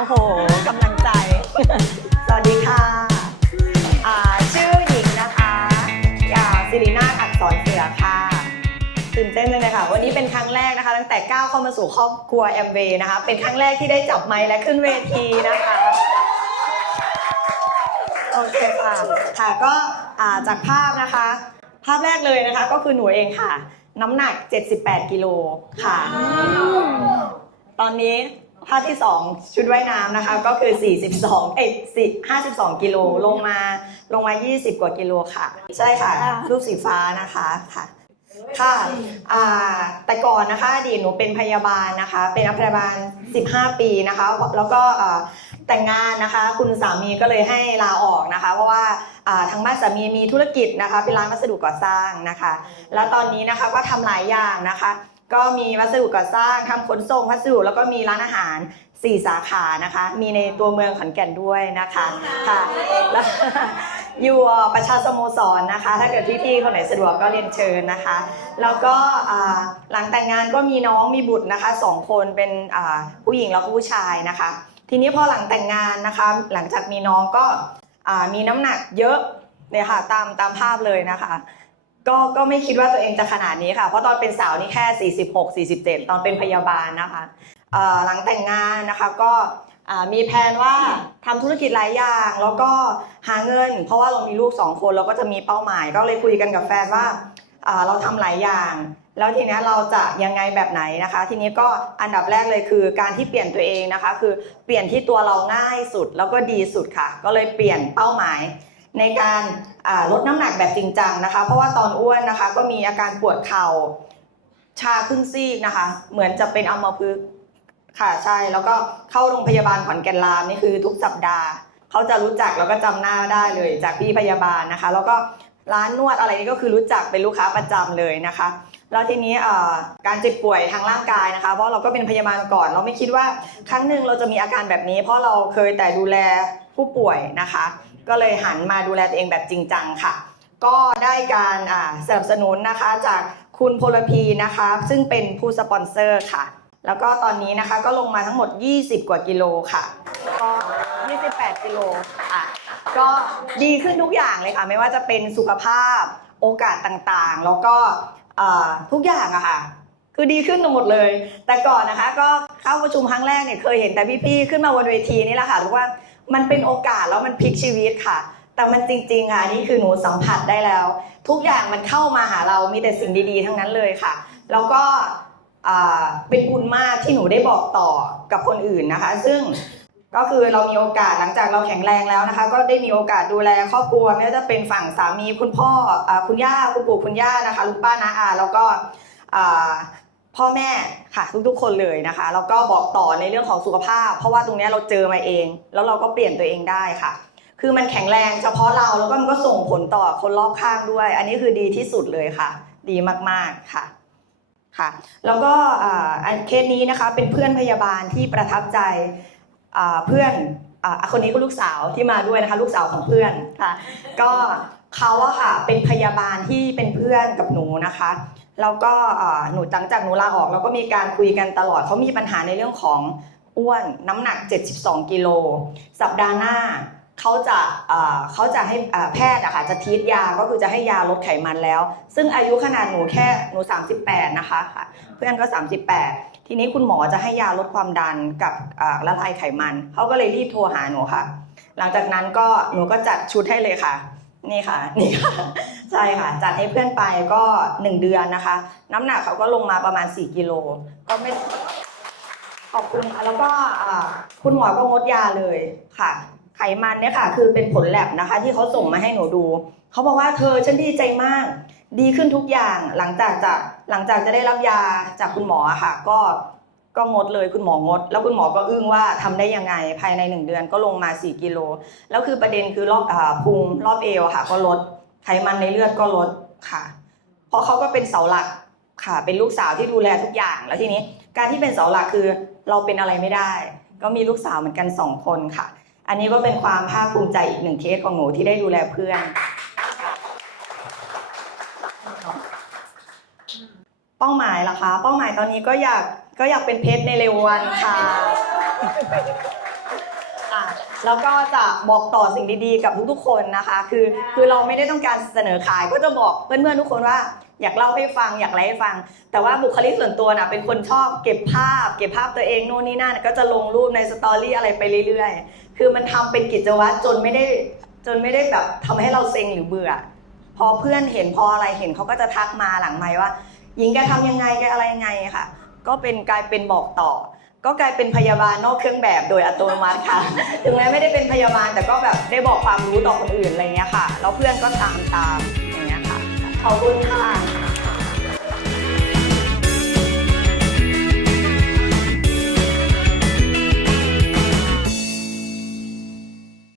อ้โหกำลังใจ สวัสดีค่ะอ่าชื่อหญิงนะคะอ่าสิรินาถอักษรเสือค่ะ ตื่นเต้นจังเลยค่ะ วันนี้เป็นครั้งแรกนะคะ ตั้งแต่ก้าวเข้ามาสู่ครอบครัวแอมเวนะคะ เป็นครั้งแรกที่ได้จับไมค์และขึ้นเวทีนะคะ โอเคค่ะ ค่ะก็อ่าจากภาพนะคะ ภาพแรกเลยนะคะ ก็คือหนูเองค่ะ น้ำหนัก 78 กิโลค่ะ ตอนนี้ ภาพที่ 2 ชุดว่ายน้ำนะคะ ก็คือ 42เอ้ย4 52 กิโลลงมาลงมา 20 กว่ากิโลค่ะ ใช่ค่ะ รูปสีฟ้านะคะค่ะค่ะอ่าแต่ก่อนนะคะอดีตหนูเป็นพยาบาลนะคะ เป็นพยาบาล 15 ปีนะคะ แล้วก็อ่าแต่งงานนะคะ คุณสามีก็เลยให้ลาออกนะคะ เพราะว่าอ่าทางบ้านสามีมีธุรกิจนะคะ เป็นร้านวัสดุก่อสร้างนะคะ แล้วตอนนี้นะคะก็ทำหลายอย่างนะคะ ก็มีวัสดุก่อสร้างทำขนส่งพัสดุแล้วก็มีร้านอาหาร 4 สาขานะคะ มีในตัวเมืองขอนแก่นด้วยนะคะค่ะแล้วอยู่ประชาสโมสรนะคะ ถ้าเกิดพี่ๆคนไหนสะดวกก็เรียนเชิญนะคะ แล้วก็หลังแต่งงานก็มีน้องมีบุตรนะคะสองคนเป็นผู้หญิงแล้วก็ผู้ชายนะคะ ทีนี้พอหลังแต่งงานนะคะ หลังจากมีน้องก็มีน้ำหนักเยอะเนี่ยค่ะตามตามภาพเลยนะคะ ก็ก็ไม่คิดว่าตัวเองจะขนาดนี้ค่ะ เพราะตอนเป็นสาวนี่แค่ 46 47 ตอนเป็นพยาบาลนะคะหลังแต่งงานนะคะก็มีแผนว่าทำธุรกิจหลายอย่าง แล้วก็หาเงิน เพราะว่าเรามีลูกสองคนเราก็จะมีเป้าหมาย ก็เลยคุยกันกับแฟนว่าเราทำหลายอย่าง แล้วทีนี้เราจะยังไงแบบไหนนะคะ ทีนี้ก็อันดับแรกเลยคือการที่เปลี่ยนตัวเองนะคะ คือเปลี่ยนที่ตัวเราง่ายสุดแล้วก็ดีสุดค่ะ ก็เลยเปลี่ยนเป้าหมาย ในการลดน้ำหนักแบบจริงจังนะคะ เพราะว่าตอนอ้วนนะคะ ก็มีอาการปวดเข่าชาครึ่งซีกนะคะ เหมือนจะเป็นอัมพฤกษ์ค่ะใช่แล้วก็เข้าโรงพยาบาลขอนแก่นรามนี่คือทุกสัปดาห์ เขาจะรู้จักแล้วก็จำหน้าได้เลยจากพี่พยาบาลนะคะ แล้วก็ร้านนวดอะไรนี่ก็คือรู้จักเป็นลูกค้าประจำเลยนะคะแล้วทีนี้การเจ็บป่วยทางร่างกายนะคะ เพราะเราก็เป็นพยาบาลก่อน เราไม่คิดว่าครั้งหนึ่งเราจะมีอาการแบบนี้ เพราะเราเคยแต่ดูแลผู้ป่วยนะคะ ก็เลยหันมาดูแลตัวเองแบบจริงจังค่ะ ก็ได้การสนับสนุนนะคะจากคุณพลพีนะคะ ซึ่งเป็นผู้สปอนเซอร์ค่ะ แล้วก็ตอนนี้นะคะก็ลงมาทั้งหมด 20 กว่ากิโลค่ะก็28 กิโลค่ะก็ดีขึ้นทุกอย่างเลยค่ะ ไม่ว่าจะเป็นสุขภาพโอกาสต่างๆ แล้วก็ทุกอย่างอะค่ะคือดีขึ้นหมดเลย แต่ก่อนนะคะ ก็เข้าประชุมครั้งแรกเนี่ยเคยเห็นแต่พี่ๆ ขึ้นมาบนเวทีนี่แหละค่ะรู้ว่า มันเป็นโอกาสแล้วมันพลิกชีวิตค่ะ แต่มันจริงๆค่ะนี่คือหนูสัมผัสได้แล้ว ทุกอย่างมันเข้ามาหาเรามีแต่สิ่งดีๆ ทั้งนั้นเลยค่ะ แล้วก็เป็นบุญมากที่หนูได้บอกต่อกับคนอื่นนะคะ ซึ่งก็คือเรามีโอกาสหลังจากเราแข็งแรงแล้วนะคะ ก็ได้มีโอกาสดูแลครอบครัวไม่ว่าจะเป็นฝั่งสามีคุณพ่ออคุณย่าคุณปู่คุณย่านะคะลูกป้าน้าอาแล้วก็ พ่อแม่ค่ะทุกๆคนเลยนะคะแล้วก็บอกต่อในเรื่องของสุขภาพ เพราะว่าตรงนี้เราเจอมาเอง แล้วเราก็เปลี่ยนตัวเองได้ค่ะ คือมันแข็งแรงเฉพาะเราแล้วก็มันก็ส่งผลต่อคนรอบข้างด้วย อันนี้คือดีที่สุดเลยค่ะ ดีมากๆค่ะค่ะแล้วก็อันเคสนี้นะคะเป็นเพื่อนพยาบาลที่ประทับใจเพื่อน อ่าคนนี้ก็ลูกสาวที่มาด้วยนะคะลูกสาวของเพื่อนค่ะ ก็เขาอะค่ะเป็นพยาบาลที่เป็นเพื่อนกับหนูนะคะแล้วก็อ่าหนูหลังจากหนูลาออกเราก็มีการคุยกันตลอดเขามีปัญหาในเรื่องของอ้วนน้ำหนัก 72 กิโลสัปดาห์หน้าเขาจะอ่าเขาจะให้อ่าแพทย์อะค่ะจะทีดยาก็คือจะให้ยาลดไขมันแล้ว ซึ่งอายุขนาดหนูแค่หนู 38 นะคะค่ะเพื่อนก็ 38 ทีนี้คุณหมอจะให้ยาลดความดันกับอ่าละลายไขมันเขาก็เลยรีบโทรหาหนูค่ะ หลังจากนั้นก็หนูก็จัดชุดให้เลยค่ะ นี่ค่ะนี่ค่ะใช่ค่ะ จัดให้เพื่อนไปก็ 1 เดือนนะคะ น้ำหนักเขาก็ลงมาประมาณ 4 กิโลก็ไม่ขอบคุณค่ะแล้วก็อ่าคุณหมอก็งดยาเลยค่ะ ไขมันเนี่ยค่ะ คือเป็นผลแลบนะคะ ที่เขาส่งมาให้หนูดู เขาบอกว่าเธอฉันดีใจมาก ดีขึ้นทุกอย่างหลังจากจะหลังจากจะได้รับยาจากคุณหมอค่ะ ก็ก็งดเลยคุณหมองด แล้วคุณหมอก็อึ้งว่าทำได้ยังไงภายในหนึ่งเดือนก็ลงมา 4 กิโล แล้วคือประเด็นคือรอบอ่าพุงรอบเอวค่ะ ก็ลดไขมันในเลือดก็ลดค่ะ เพราะเขาก็เป็นเสาหลักค่ะ เป็นลูกสาวที่ดูแลทุกอย่าง แล้วทีนี้การที่เป็นเสาหลักคือเราเป็นอะไรไม่ได้ ก็มีลูกสาวเหมือนกันสองคนค่ะ อันนี้ก็เป็นความภาคภูมิใจอีกหนึ่งเคสของหนูที่ได้ดูแลเพื่อน เป้าหมายล่ะคะ เป้าหมายตอนนี้ก็อยากก็อยากเป็นเพชรในเร็ววันค่ะ แล้วก็จะบอกต่อสิ่งดีๆ กับทุกๆคนนะคะ คือคือเราไม่ได้ต้องการเสนอขายก็จะบอกเพื่อนๆทุกคนว่า อยากเล่าให้ฟังอยากอะไรให้ฟัง แต่ว่าบุคลิกส่วนตัวน่ะเป็นคนชอบเก็บภาพ เก็บภาพตัวเองโน่นนี่นั่นก็จะลงรูปในสตอรี่อะไรไปเรื่อยๆ คือมันทำเป็นกิจวัตรจนไม่ได้จนไม่ได้แบบทำให้เราเซ็งหรือเบื่อ พอเพื่อนเห็นพออะไรเห็นเขาก็จะทักมาหลังไมค์ว่า หญิงแกทำยังไงแกอะไรยังไงค่ะ ก็เป็นกลายเป็นบอกต่อ ก็กลายเป็นพยาบาลนอกเครื่องแบบโดยอัตโนมัติค่ะ ถึงแม้ไม่ได้เป็นพยาบาลแต่ก็แบบได้บอกความรู้ต่อคนอื่นอะไรเงี้ยค่ะแล้วเพื่อนก็ตามตามอย่างเงี้ยค่ะขอบคุณค่ะ